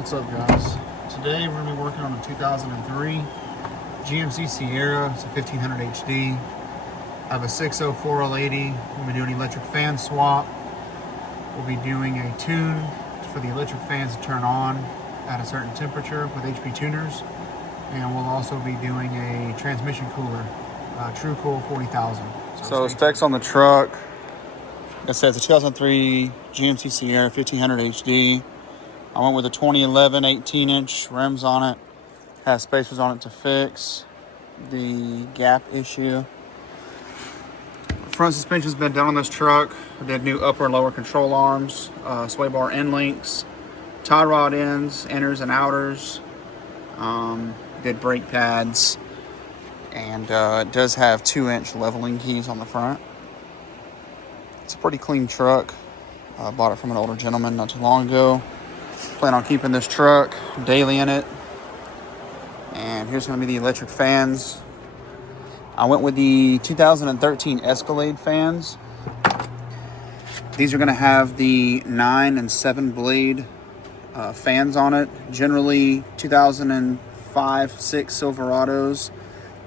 What's up, guys? Today we're going to be working on a 2003 GMC Sierra. It's a 1500 HD. I have a 604L80. We'll be doing electric fan swap. We'll be doing a tune for the electric fans to turn on at a certain temperature with HP tuners. And we'll also be doing a transmission cooler, True Cool 40,000. So specs on the truck. It says a 2003 GMC Sierra 1500 HD. I went with a 2011 18-inch rims on it. Has spacers on it to fix the gap issue. Front suspension's been done on this truck. I did new upper and lower control arms, sway bar end links, tie rod ends, inners and outers. Did brake pads, and it does have 2-inch leveling keys on the front. It's a pretty clean truck. I bought it from an older gentleman not too long ago. Plan on keeping this truck daily in it. And here's going to be the electric fans. I went with the 2013 Escalade fans. These are going to have the 9 and 7 blade fans on it. Generally 2005, 6 Silverados.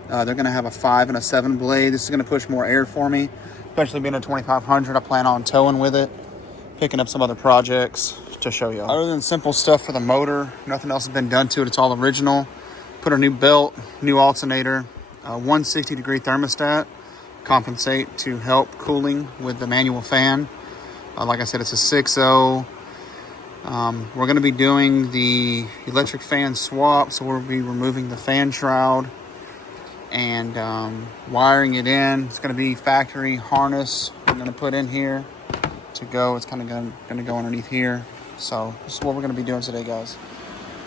They're going to have a 5 and a 7 blade. This is going to push more air for me. Especially being a 2500, I plan on towing with it. Picking up some other projects to show you. Other than simple stuff for the motor, nothing else has been done to it. It's all original. Put a new belt, new alternator, 160-degree thermostat, compensate to help cooling with the manual fan. Like I said, it's a 6.0. We're going to be doing the electric fan swap, so we'll be removing the fan shroud and wiring it in. It's going to be factory harness I'm going to put in here to go. It's kind of going to go underneath here. So this is what we're going to be doing today, guys.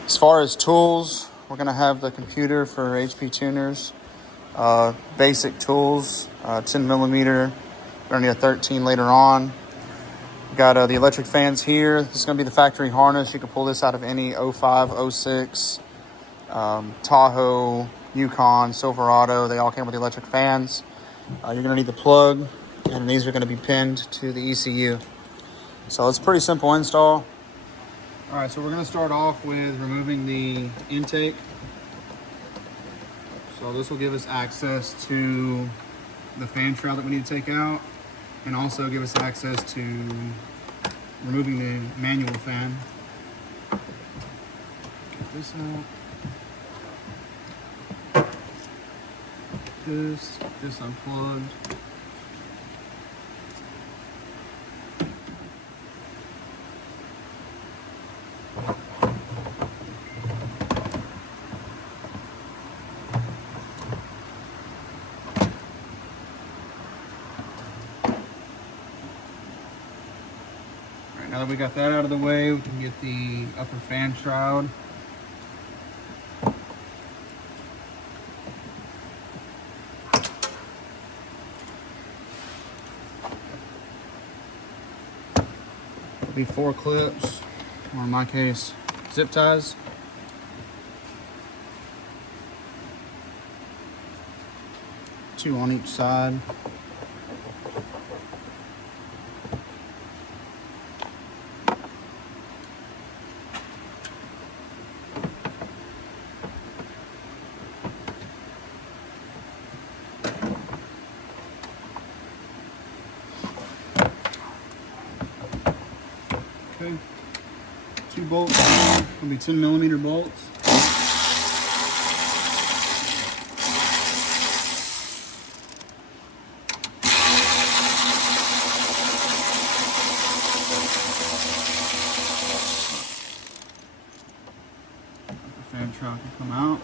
As far as tools, we're going to have the computer for HP tuners, basic tools, 10 millimeter. We're going to need a 13 later on. We got the electric fans here. This is going to be the factory harness. You can pull this out of any 05, 06, Tahoe, Yukon, Silverado. They all came with the electric fans. You're going to need the plug, and these are going to be pinned to the ECU. So it's a pretty simple install. All right, so we're going to start off with removing the intake. So this will give us access to the fan shroud that we need to take out, and also give us access to removing the manual fan. Get this out. This unplugged. Now that we got that out of the way, we can get the upper fan shroud. It'll be 4 clips, or in my case, zip ties. Two on each side. Okay, 2 bolts, will be 10 millimeter bolts. The fan shroud can come out.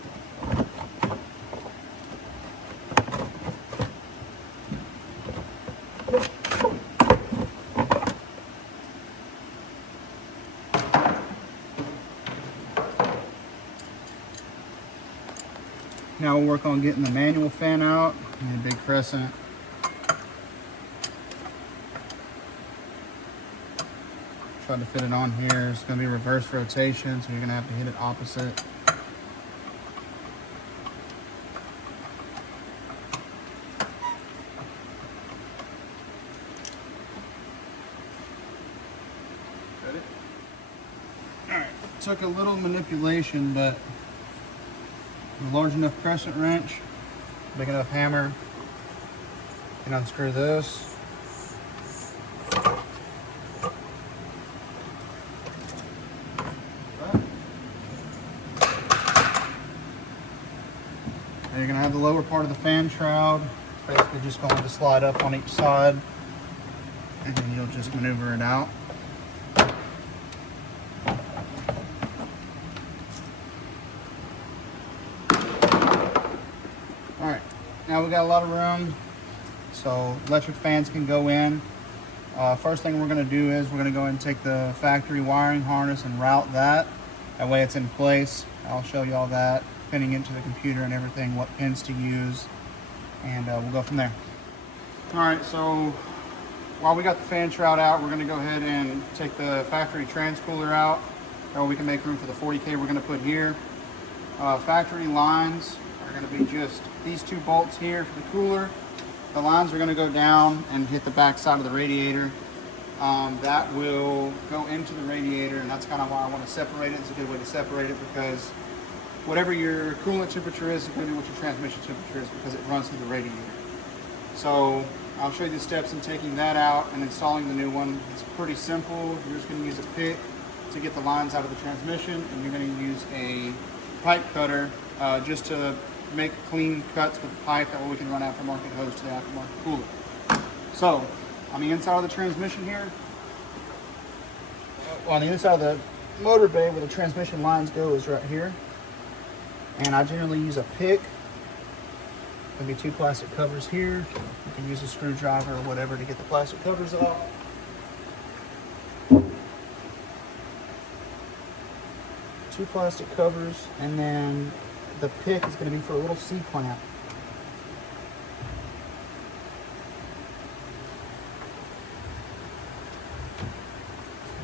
Now we'll work on getting the manual fan out and a big crescent. Try to fit it on here. It's going to be reverse rotation, so you're going to have to hit it opposite. Got it? All right. took a little manipulation, but a large enough crescent wrench, big enough hammer, and unscrew this. And you're going to have the lower part of the fan shroud. It's basically just going to slide up on each side, and then you'll just maneuver it out. Alright, now we got a lot of room, so electric fans can go in. First thing we're going to do is we're going to go ahead and take the factory wiring harness and route that. That way it's in place. I'll show you all that, pinning into the computer and everything, what pins to use, and we'll go from there. Alright, so while we got the fan shroud out, we're going to go ahead and take the factory transcooler out. That way we can make room for the 40K we're going to put here. Factory lines are going to be just these two bolts here for the cooler. The lines are going to go down and hit the back side of the radiator. That will go into the radiator, and that's kind of why I want to separate it. It's a good way to separate it because whatever your coolant temperature is going to be what your transmission temperature is because it runs through the radiator. So I'll show you the steps in taking that out and installing the new one. It's pretty simple. You're just going to use a pick to get the lines out of the transmission, and you're going to use a pipe cutter just to make clean cuts with the pipe. That way we can run aftermarket hose to the aftermarket cooler. So on the inside of the transmission here, on the inside of the motor bay where the transmission lines go is right here. And I generally use a pick. There'll be two plastic covers here. You can use a screwdriver or whatever to get the plastic covers off. Two plastic covers, and then the pick is going to be for a little C-clamp.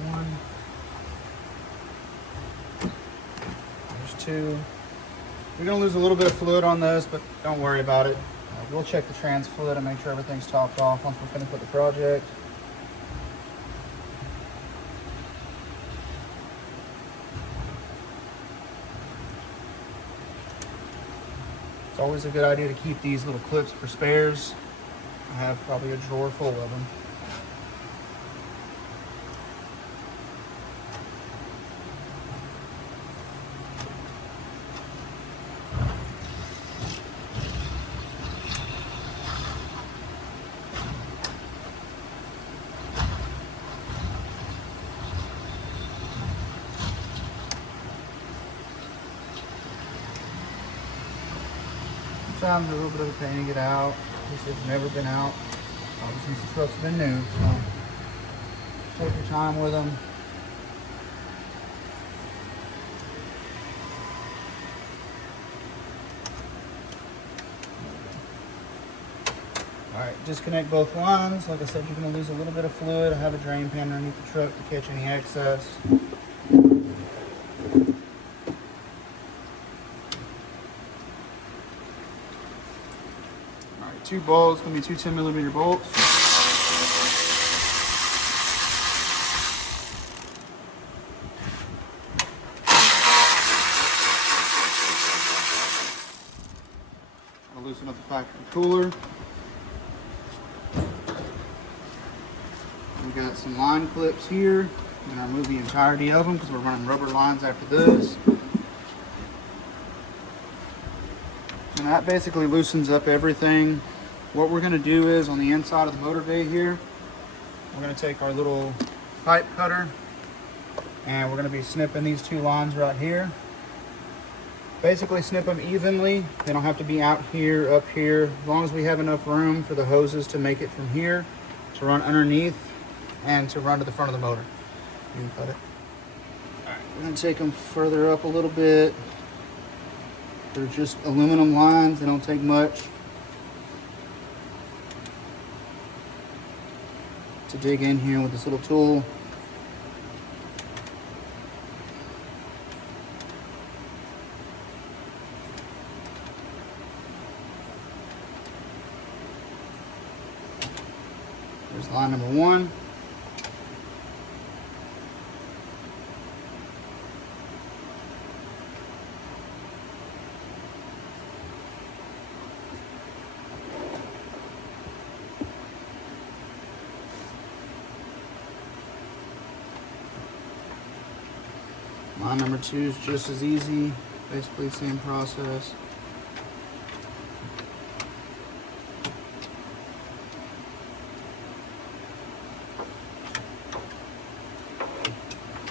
One. There's two. We're going to lose a little bit of fluid on this, but don't worry about it. We'll check the trans fluid and make sure everything's topped off once we're finished with the project. It's always a good idea to keep these little clips for spares. I have probably a drawer full of them. Sometimes a little bit of a pain to get out. This has never been out since the truck's been new. So take your time with them. Alright, disconnect both lines. Like I said, you're going to lose a little bit of fluid. I have a drain pan underneath the truck to catch any excess. Two bolts, going to be two 10mm bolts. I'll loosen up the factory cooler. We got some line clips here. I'm going to remove the entirety of them because we're running rubber lines after this. And that basically loosens up everything. What we're going to do is on the inside of the motor bay here, we're going to take our little pipe cutter and we're going to be snipping these two lines right here. Basically snip them evenly. They don't have to be out here, up here. As long as we have enough room for the hoses to make it from here to run underneath and to run to the front of the motor. You can cut it. Alright, we're going to take them further up a little bit. They're just aluminum lines. They don't take much to dig in here with this little tool. There's line number one. Line number 2 is just as easy, basically the same process.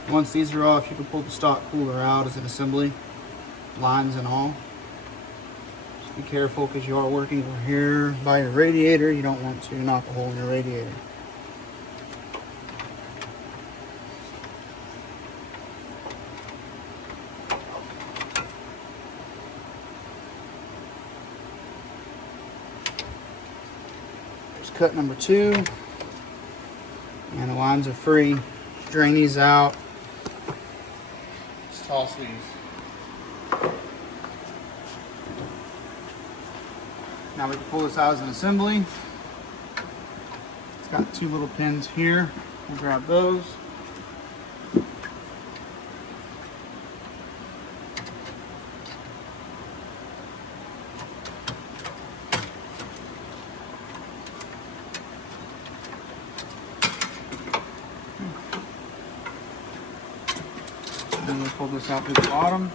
Once these are off, you can pull the stock cooler out as an assembly, lines and all. Just be careful because you are working over here by your radiator. You don't want to knock a hole in your radiator. There's cut number 2, and the lines are free. Drain these out. Just toss these. Now we can pull this out as an assembly. It's got 2 little pins here. We'll grab those. Then we'll pull this out to the bottom.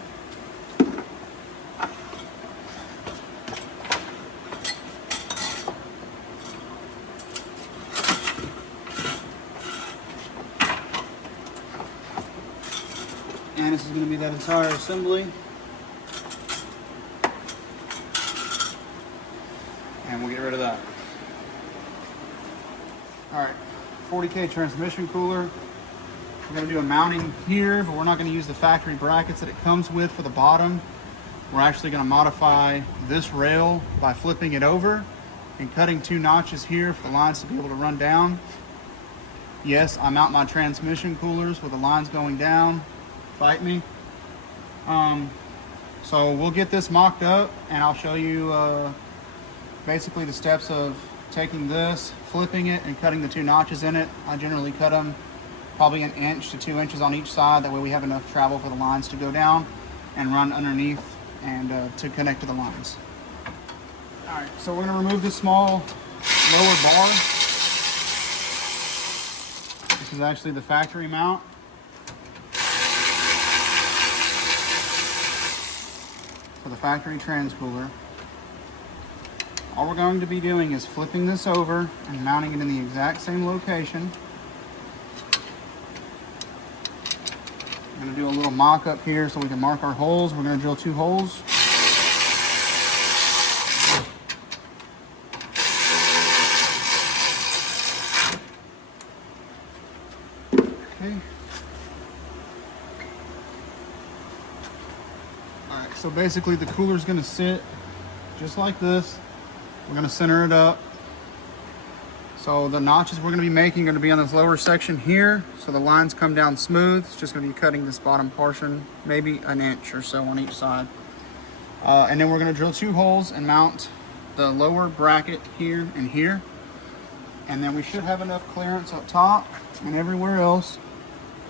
And this is going to be that entire assembly. And we'll get rid of that. Alright, 40K transmission cooler. We're going to do a mounting here, but we're not going to use the factory brackets that it comes with for the bottom. We're actually going to modify this rail by flipping it over and cutting 2 notches here for the lines to be able to run down. Yes, I mount my transmission coolers with the lines going down. Fight me. So we'll get this mocked up and I'll show you basically the steps of taking this, flipping it, and cutting the 2 notches in it. I generally cut them probably 1 inch to 2 inches on each side. That way we have enough travel for the lines to go down and run underneath and to connect to the lines. Alright, so we're going to remove this small lower bar. This is actually the factory mount. For the factory transcooler. All we're going to be doing is flipping this over and mounting it in the exact same location. I'm going to do a little mock up here so we can mark our holes. We're going to drill 2 holes. Okay. Alright, so basically the cooler is going to sit just like this. We're going to center it up. So the notches we're going to be making are going to be on this lower section here, so the lines come down smooth. It's just going to be cutting this bottom portion, maybe 1 inch or so on each side. And then we're going to drill 2 holes and mount the lower bracket here and here. And then we should have enough clearance up top and everywhere else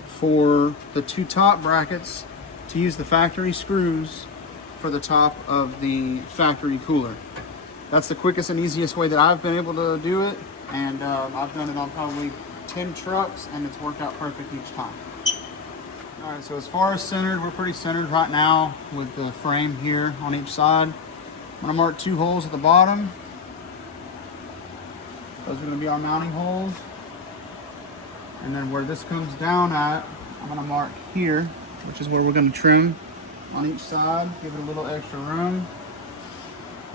for the 2 top brackets to use the factory screws for the top of the factory cooler. That's the quickest and easiest way that I've been able to do it. And I've done it on probably 10 trucks and it's worked out perfect each time. Alright, so as far as centered, we're pretty centered right now with the frame here on each side. I'm going to mark 2 holes at the bottom. Those are going to be our mounting holes. And then where this comes down at, I'm going to mark here, which is where we're going to trim on each side, give it a little extra room.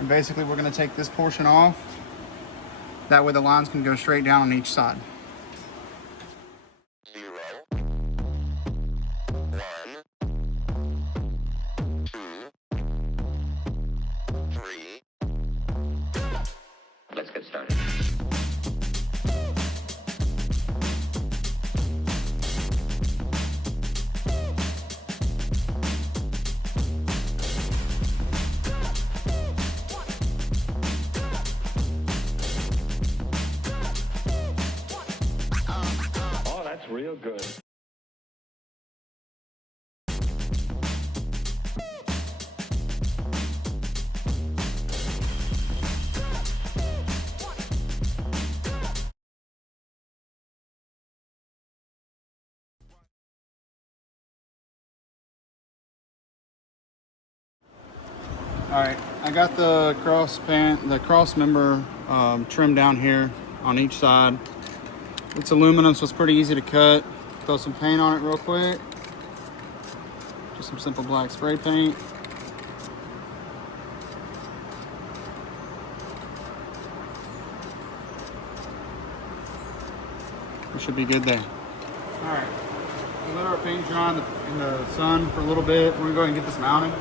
And basically we're going to take this portion off. That way the lines can go straight down on each side. 0, 1, 2, 3. Let's get started. All right, I got the cross member trimmed down here on each side. It's aluminum, so it's pretty easy to cut. Throw some paint on it real quick. Just some simple black spray paint. We should be good there. All right, we let our paint dry in the sun for a little bit. We're gonna go ahead and get this mounted.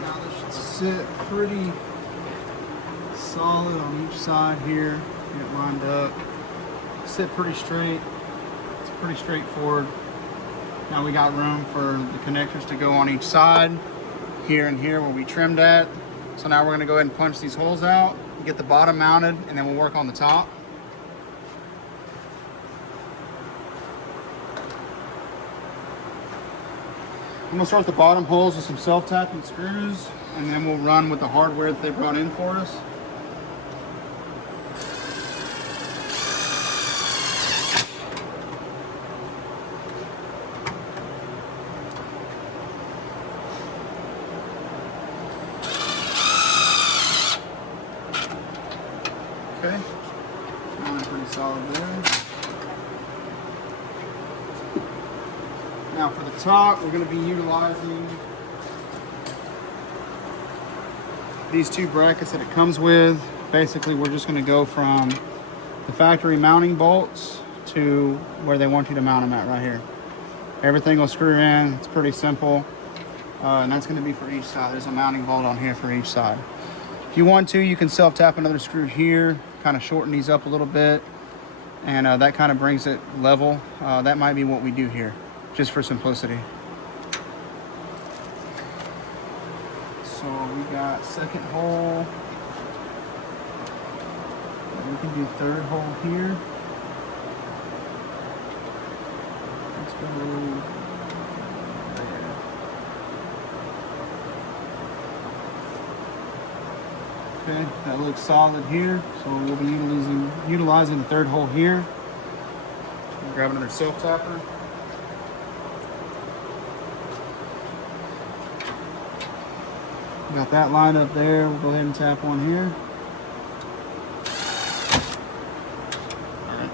Now this should sit pretty solid on each side here. Get it lined up. Sit pretty straight. It's pretty straightforward. Now we got room for the connectors to go on each side, here and here where we trimmed at. So now we're gonna go ahead and punch these holes out, get the bottom mounted, and then we'll work on the top. I'm gonna start with the bottom holes with some self-tapping screws, and then we'll run with the hardware that they brought in for us. Okay, mounted pretty solid there. Now for the top, we're going to be utilizing these two brackets that it comes with. Basically, we're just going to go from the factory mounting bolts to where they want you to mount them at right here. Everything will screw in. It's pretty simple. And that's going to be for each side. There's a mounting bolt on here for each side. If you want to, you can self-tap another screw here, kind of shorten these up a little bit, and that kind of brings it level. That might be what we do here, just for simplicity. So we got second hole. We can do third hole here. Let's go there. Okay, that looks solid here. So we'll be utilizing the third hole here. We'll grab another self-tapper. Got that lined up there. We'll go ahead and tap one here. All right.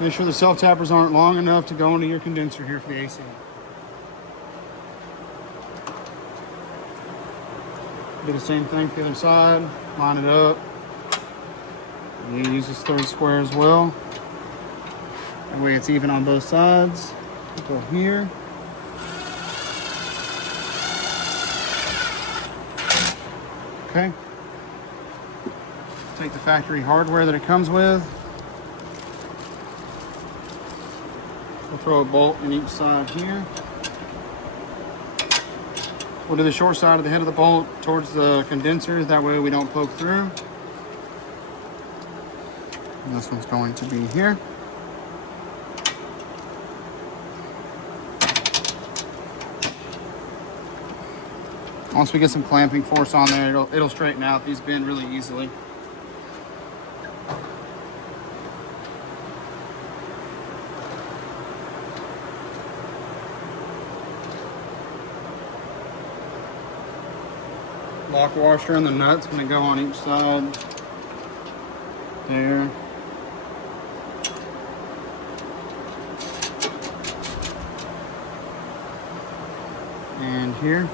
Make sure the self-tappers aren't long enough to go into your condenser here for the AC. Do the same thing for the other side, line it up. And you use this third square as well. That way it's even on both sides. Go here. Okay. Take the factory hardware that it comes with. We'll throw a bolt in each side here. We'll do the short side of the head of the bolt towards the condenser. That way we don't poke through. And this one's going to be here. Once we get some clamping force on there, it'll straighten out. These bend really easily. Lock washer and the nut's going to go on each side. There. And here.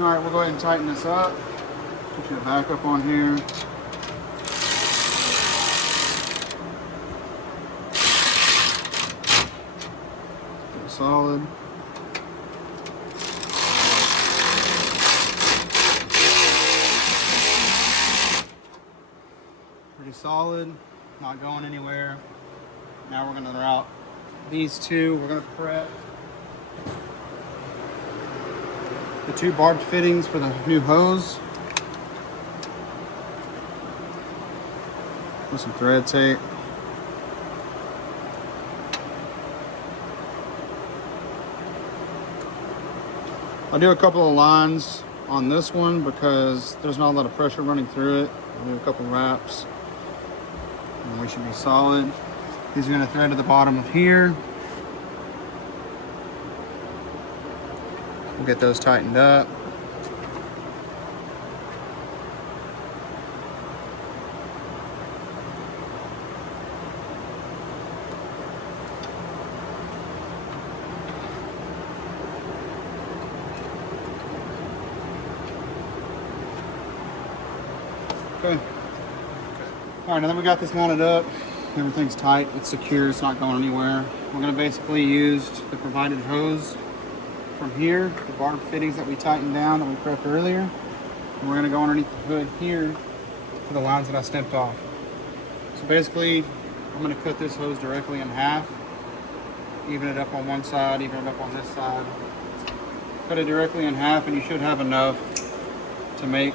All right, we'll go ahead and tighten this up. Put your back up on here. Pretty solid. Pretty solid, not going anywhere. Now we're gonna route these two. We're gonna prep the two barbed fittings for the new hose with some thread tape. I'll do a couple of lines on this one because there's not a lot of pressure running through it. I'll do a couple wraps and we should be solid. These are going to thread to the bottom of here. We'll get those tightened up. Okay. All right, now that we got this mounted up, everything's tight, it's secure, it's not going anywhere. We're gonna basically use the provided hose from here, the barb fittings that we tightened down that we prepped earlier. And we're gonna go underneath the hood here to the lines that I snipped off. So basically, I'm gonna cut this hose directly in half, even it up on one side, even it up on this side. Cut it directly in half and you should have enough to make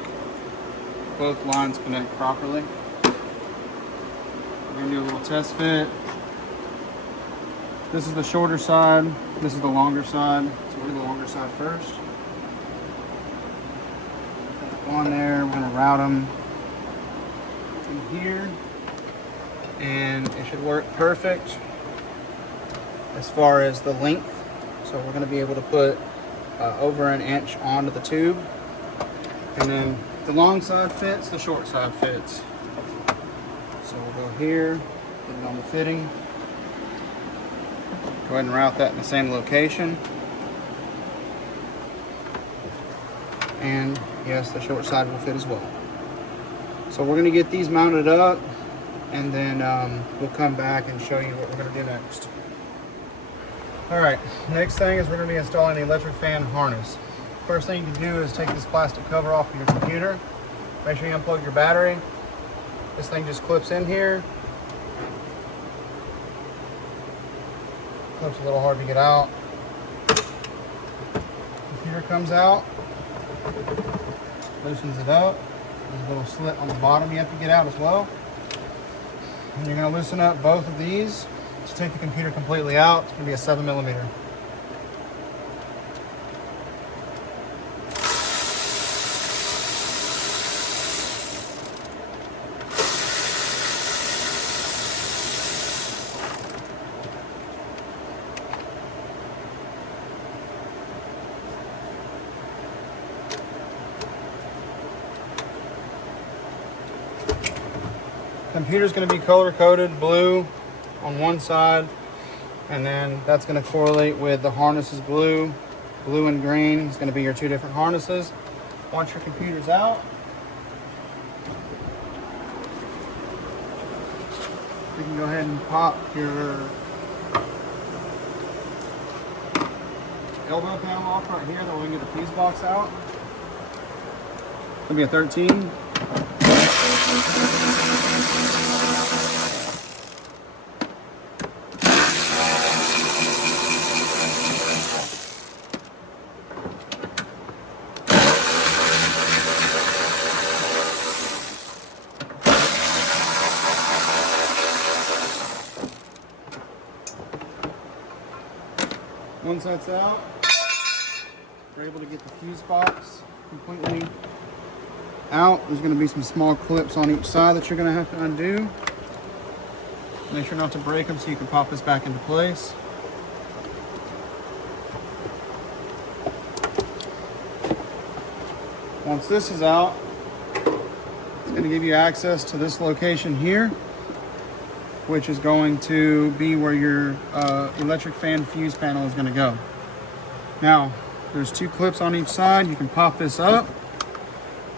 both lines connect properly. We're gonna do a little test fit. This is the shorter side, this is the longer side. So we'll do the longer side first. Put on there, we're gonna route them in here. And it should work perfect as far as the length. So we're gonna be able to put over an inch onto the tube. And then the long side fits, the short side fits. So we'll go here, put it on the fitting. Go ahead and route that in the same location. And yes, the short side will fit as well. So we're gonna get these mounted up and then we'll come back and show you what we're gonna do next. All right, next thing is we're gonna be installing the electric fan harness. First thing you can do is take this plastic cover off of your computer. Make sure you unplug your battery. This thing just clips in here. Clips a little hard to get out. Computer comes out. Loosens it up. There's a little slit on the bottom you have to get out as well. And you're going to loosen up both of these to take the computer completely out. It's going to be a 7mm. Computer's going to be color coded blue on one side, and then that's going to correlate with the harnesses blue and green is going to be your two different harnesses. Once your computer's out, you can go ahead and pop your elbow panel off right here, then we can get the fuse box out. It'll be a 13. Once that's out, we're able to get the fuse box completely out. There's going to be some small clips on each side that you're going to have to undo. Make sure not to break them so you can pop this back into place. Once this is out, it's going to give you access to this location here, which is going to be where your electric fan fuse panel is going to go. Now, There's 2 clips on each side. You can pop this up.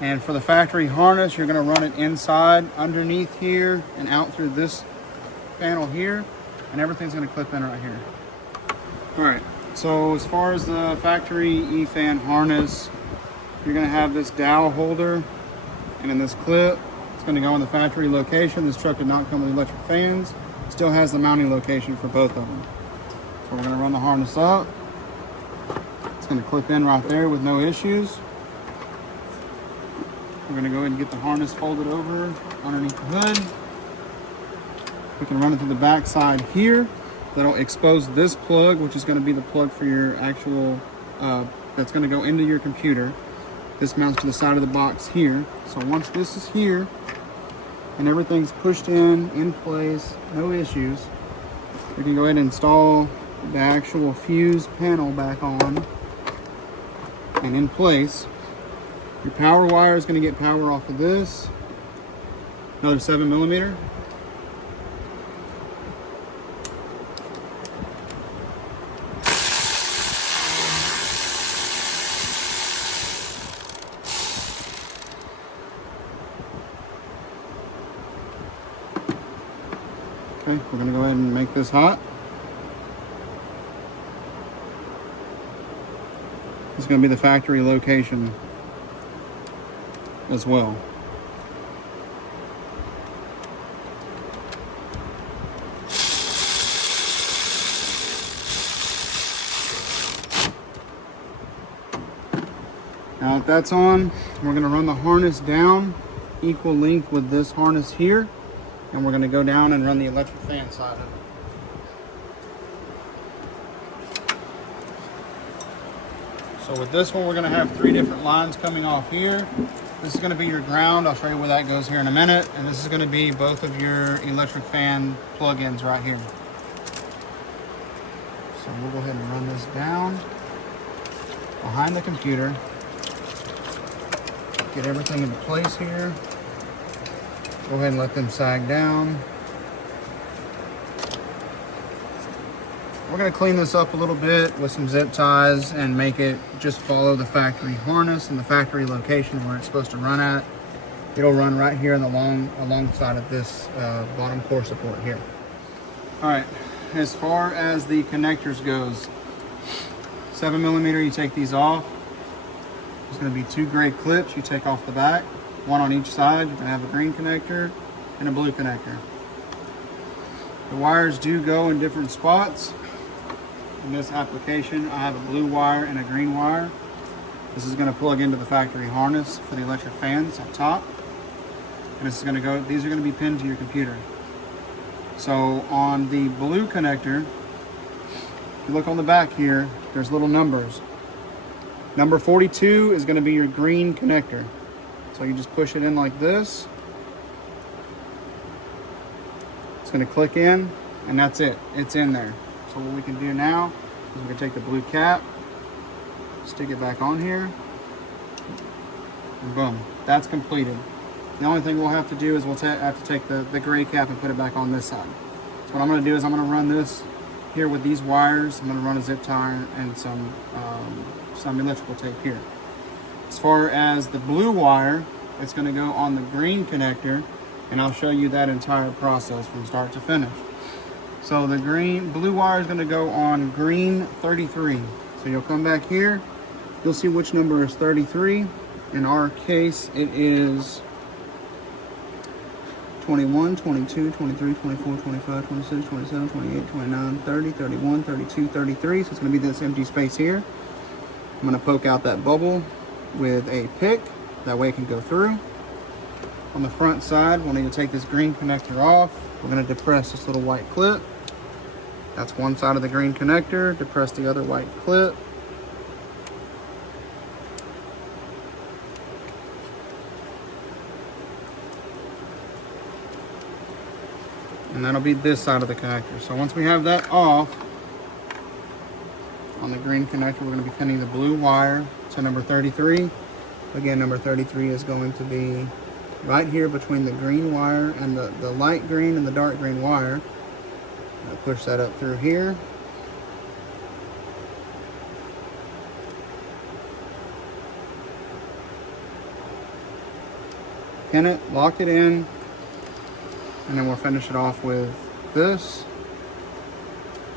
And for the factory harness, you're going to run it inside, underneath here, and out through this panel here. And everything's going to clip in right here. All right, so as far as the factory E-fan harness, you're going to have this dowel holder, and in this clip, it's going to go in the factory location. This truck did not come with electric fans. Still has the mounting location for both of them. So we're going to run the harness up. It's going to clip in right there with no issues. We're going to go ahead and get the harness folded over underneath the hood. We can run it through the back side here. That'll expose this plug, which is going to be the plug for your actual, that's going to go into your computer. This mounts to the side of the box here. So once this is here and everything's pushed in place, no issues, we can go ahead and install the actual fuse panel back on and in place. Your power wire is going to get power off of this. Another 7mm. Okay, we're going to go ahead and make this hot. This is going to be the factory location as well. Now if that's on, we're going to run the harness down equal length with this harness here, and we're going to go down and run the electric fan side of it. So with this one, we're going to have 3 different lines coming off here. This is going to be your ground. I'll show you where that goes here in a minute. And this is going to be both of your electric fan plug-ins right here. So we'll go ahead and run this down behind the computer. Get everything into place here. Go ahead and let them sag down. We're going to clean this up a little bit with some zip ties and make it just follow the factory harness and the factory location where it's supposed to run at. It'll run right here in the alongside of this bottom core support here. All right, as far as the connectors goes, 7mm, you take these off. There's going to be 2 gray clips you take off the back, 1 on each side. You're going to have a green connector and a blue connector. The wires do go in different spots. In this application, I have a blue wire and a green wire. This is going to plug into the factory harness for the electric fans up top. And this is going to go, these are going to be pinned to your computer. So on the blue connector, if you look on the back here, there's little numbers. Number 42 is going to be your green connector. So you just push it in like this. It's going to click in, and that's it. It's in there. So what we can do now is we can take the blue cap, stick it back on here, and boom, that's completed. The only thing we'll have to do is we'll have to take the gray cap and put it back on this side. So what I'm going to do is I'm going to run this here with these wires. I'm going to run a zip tie and some electrical tape here. As far as the blue wire, it's going to go on the green connector, and I'll show you that entire process from start to finish. So the blue wire is going to go on green 33. So you'll come back here, you'll see which number is 33. In our case, it is 21, 22, 23, 24, 25, 26, 27, 28, 29, 30, 31, 32, 33. So it's going to be this empty space here. I'm going to poke out that bubble with a pick. That way it can go through. On the front side, we'll need to take this green connector off. We're going to depress this little white clip. That's one side of the green connector. Depress the other white clip. And that'll be this side of the connector. So once we have that off, on the green connector, we're going to be pinning the blue wire to number 33. Again, number 33 is going to be right here between the green wire and the light green and the dark green wire. I'll push that up through here. pin it, lock it in, and then we'll finish it off with this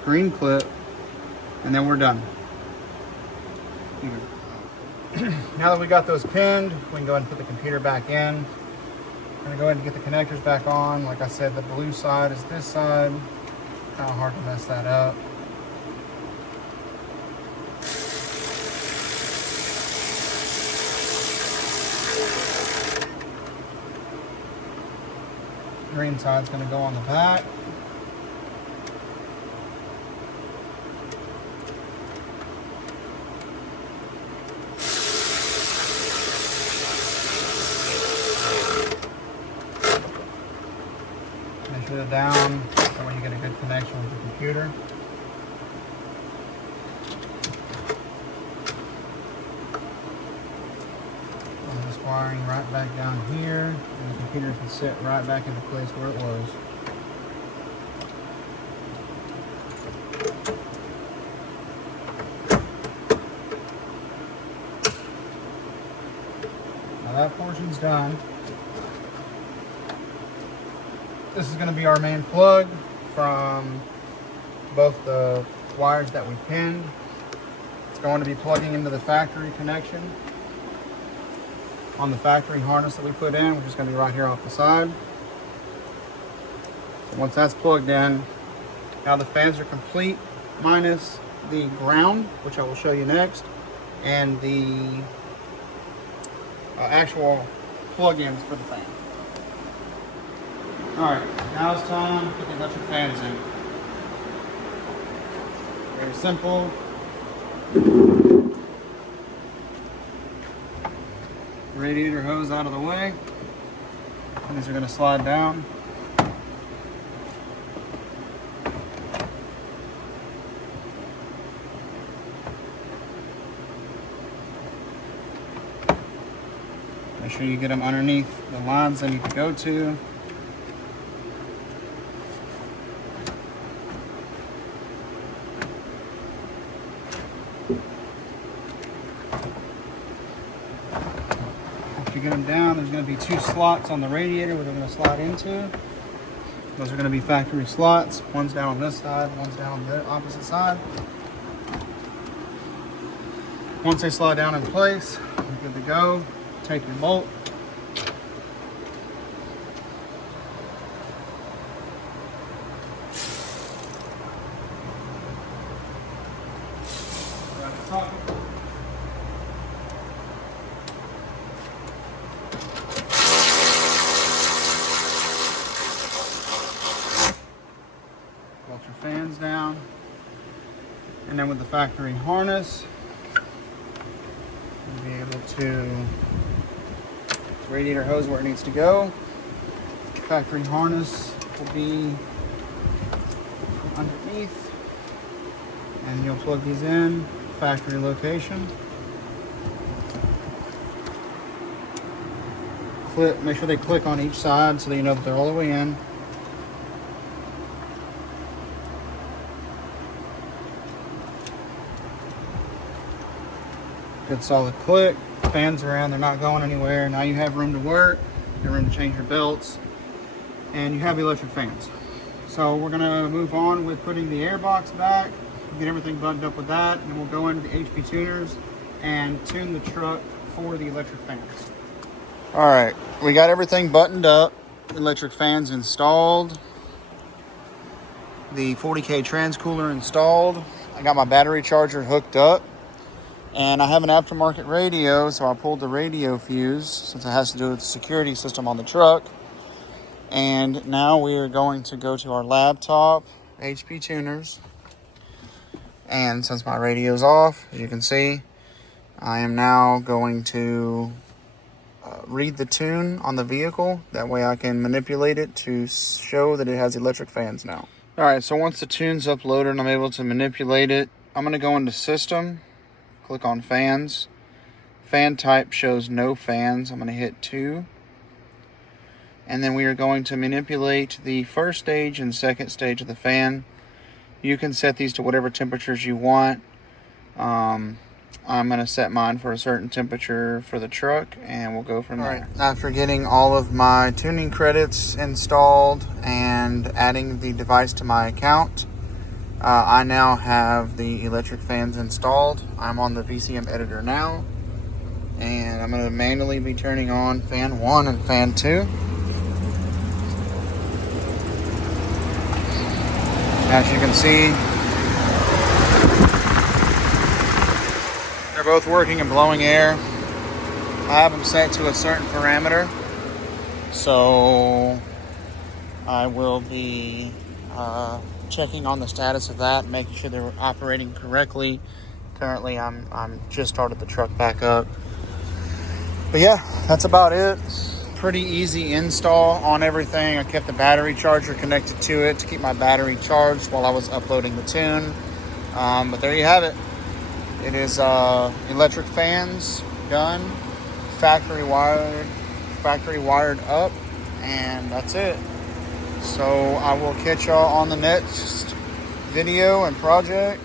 green clip, and then we're done. Now that we got those pinned, we can go ahead and put the computer back in. I'm gonna go ahead and get the connectors back on. Like I said, the blue side is this side. Kind of hard to mess that up. Green side's gonna go on the back. Measure it down so when you get a good connection with the computer. And this wiring right back down here, and the computer can sit right back into place where it was. Now that portion's done. This is going to be our main plug from both the wires that we pinned. It's going to be plugging into the factory connection on the factory harness that we put in, which is going to be right here off the side. So once that's plugged in, now the fans are complete minus the ground, which I will show you next, and the actual plug-ins for the fan. Alright, now it's time to put the electric fans in. Very simple. Radiator hose out of the way. And these are going to slide down. Make sure you get them underneath the lines they need to go to. After you get them down, there's going to be two slots on the radiator where they're going to slide into. Those are going to be factory slots. One's down on this side, one's down on the opposite side. Once they slide down in place, you're good to go. Take your bolt. Grab the top. Bolt your fans down. And then with the factory harness, you'll be able to radiator hose where it needs to go. Factory harness will be underneath, and you'll plug these in factory location. Clip, make sure they click on each side so that you know that they're all the way in. Good solid click. Fans are in, they're not going anywhere. Now you have room to work, you have room to change your belts, and you have electric fans. So we're gonna move on with putting the air box back, get everything buttoned up with that, and then we'll go into the HP tuners and tune the truck for the electric fans. All right, we got everything buttoned up, electric fans installed, the 40K transcooler installed. I got my battery charger hooked up. And I have an aftermarket radio, so I pulled the radio fuse since it has to do with the security system on the truck. And now we are going to go to our laptop, HP tuners. And since my radio's off, as you can see, I am now going to read the tune on the vehicle. That way I can manipulate it to show that it has electric fans now. All right, so once the tune's uploaded and I'm able to manipulate it, I'm going to go into System. Click on fans. Fan type shows no fans. I'm going to hit 2. And then we are going to manipulate the first stage and second stage of the fan. You can set these to whatever temperatures you want. I'm I'm going to set mine for a certain temperature for the truck, and we'll go from there. After getting all of my tuning credits installed and adding the device to my account, I now have the electric fans installed. I'm on the VCM editor now, and I'm going to manually be turning on fan 1 and fan 2. As you can see, they're both working and blowing air. I have them set to a certain parameter, so I will be checking on the status of that, making sure they're operating correctly. Currently, I'm just started the truck back up. But yeah, that's about it. Pretty easy install on everything. I kept the battery charger connected to it to keep my battery charged while I was uploading the tune. But there you have it. It is electric fans done, factory wired up, and that's it. So I will catch y'all on the next video and project.